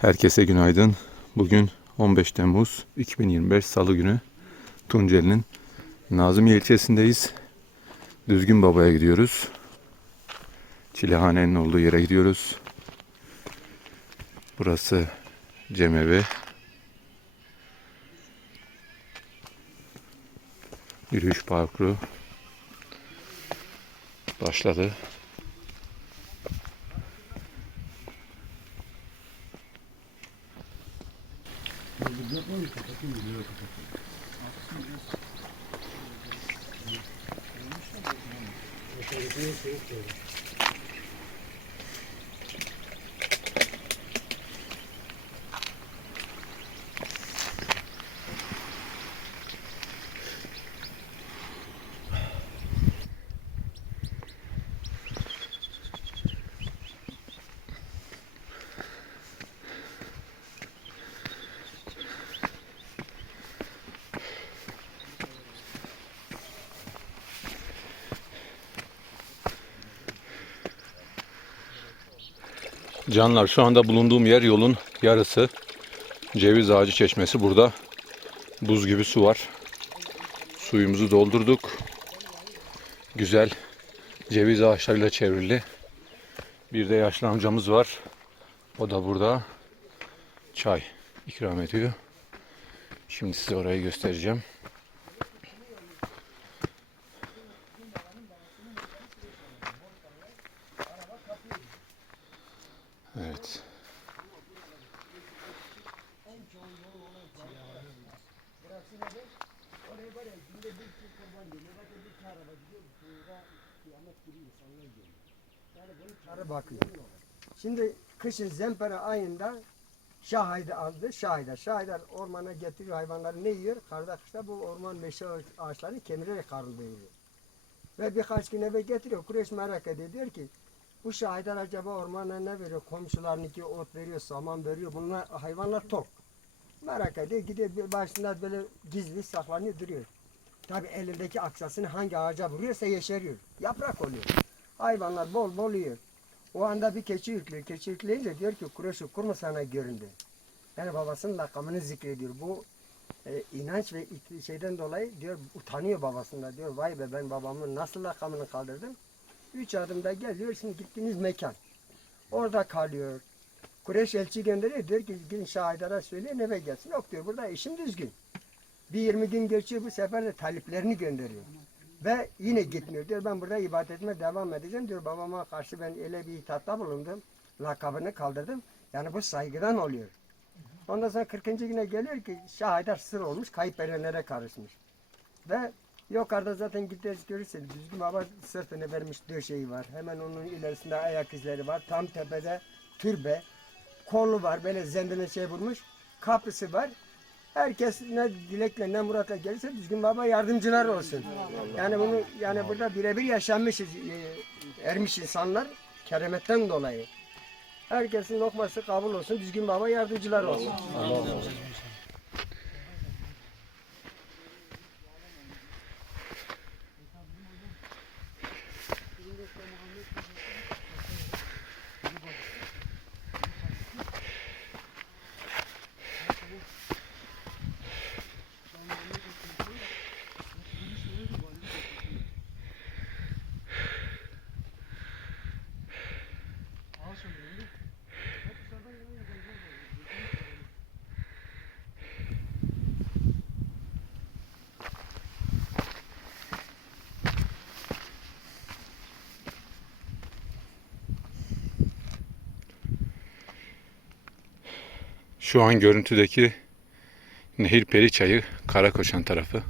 Herkese günaydın. Bugün 15 Temmuz 2025 Salı günü Tunceli'nin Nazımye ilçesindeyiz. Düzgün Baba'ya gidiyoruz. Çilehanenin olduğu yere gidiyoruz. Burası Cemevi. Yürüyüş parkuru başladı. 北京水果 Canlar şu anda bulunduğum yer yolun yarısı. Ceviz ağacı çeşmesi burada. Buz gibi su var. Suyumuzu doldurduk. Güzel ceviz ağaçlarıyla çevrili. Bir de yaşlı amcamız var. O da burada çay ikram ediyor. Şimdi size orayı göstereceğim. Sarı bakıyor. Şimdi kışın zempere ayında Şahide aldı. Şahide. Şahide ormana getiriyor hayvanları ne yiyor? Karda kışta bu orman meşe ağaçlarını kemirerek karın doyuruyor. Ve birkaç gün eve getiriyor. Kureş merak ediyor. Diyor ki bu şahitler acaba ormana ne veriyor? Komşularınki ot veriyor, saman veriyor. Bunlar hayvanlar tok. Merak ediyor. Gidiyor bir başında böyle gizli saklanıyor duruyor. Tabi elindeki aksasını hangi ağaca vuruyorsa yeşeriyor. Yaprak oluyor. Hayvanlar bol bol yiyor. O anda bir keçi yüklüyor. Keçi yükleyince diyor ki kureşi kurma sana göründü. Yani babasının lakamını zikrediyor. Bu e, inanç ve şeyden dolayı diyor utanıyor babasında. Diyor vay be ben babamın nasıl lakamını kaldırdım. Üç adımda geliyor şimdi gittiğiniz mekan. Orada kalıyor. Kureş elçi gönderiyor. Diyor ki gidin Şahidar'a söyleyin eve gelsin. Yok diyor burada işim düzgün. Bir 20 gün geçiyor bu sefer de taliplerini gönderiyor. Ve yine gitmiyor. Diyor ben burada ibadetime devam edeceğim. Diyor babama karşı ben öyle bir hitapta bulundum. Lakabını kaldırdım. Yani bu saygıdan oluyor. Ondan sonra 40. güne geliyor ki Şahidar sır olmuş. Kayıp erenlere karışmış. Ve yukarıda zaten gideriz görürseniz düzgün baba sırtını vermiş döşeği var. Hemen onun ilerisinde ayak izleri var. Tam tepede türbe. Kolu var böyle zendine şey vurmuş. Kapısı var. Herkes ne dilekle ne muratla gelirse düzgün baba yardımcılar olsun. Yani bunu yani burada birebir yaşanmışız e, ermiş insanlar keremetten dolayı. Herkesin lokması kabul olsun. Düzgün baba yardımcılar olsun. Şu an görüntüdeki Nehir Peri Çayı Karakoçan tarafı.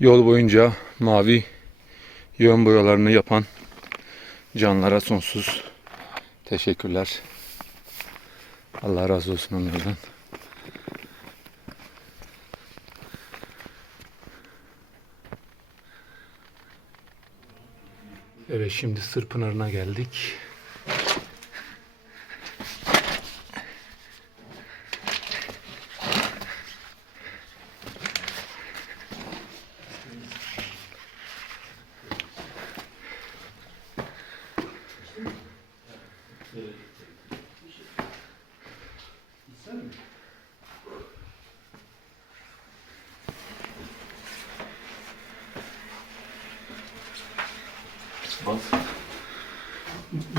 Yol boyunca mavi yön boyalarını yapan canlara sonsuz teşekkürler. Allah razı olsun onlardan. Evet şimdi Sırpınarı'na geldik.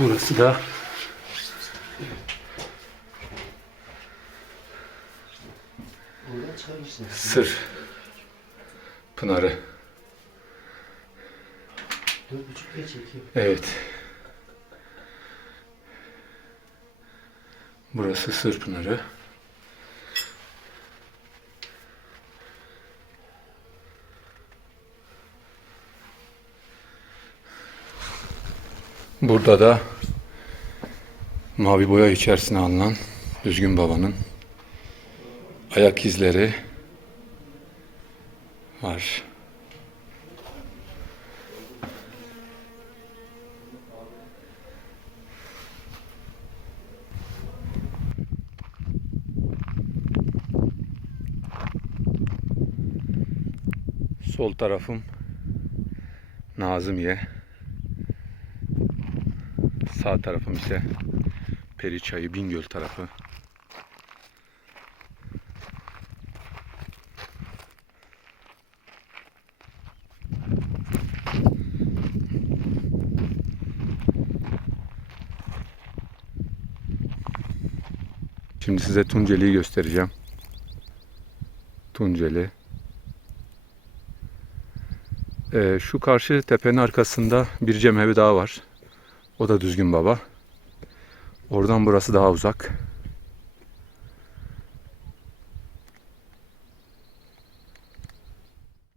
Burası da. Sır Pınarı. Dört buçuk çekiyor. Evet. Burası Sır Pınarı. Burada da mavi boya içerisine alınan Düzgün Baba'nın ayak izleri var. Sol tarafım Nazımiye. Sağ tarafım ise Periçayı Bingöl tarafı. Şimdi size Tunceli'yi göstereceğim. Tunceli. Ee, şu karşı tepenin arkasında bir cemevi daha var. O da Düzgün Baba. Oradan burası daha uzak.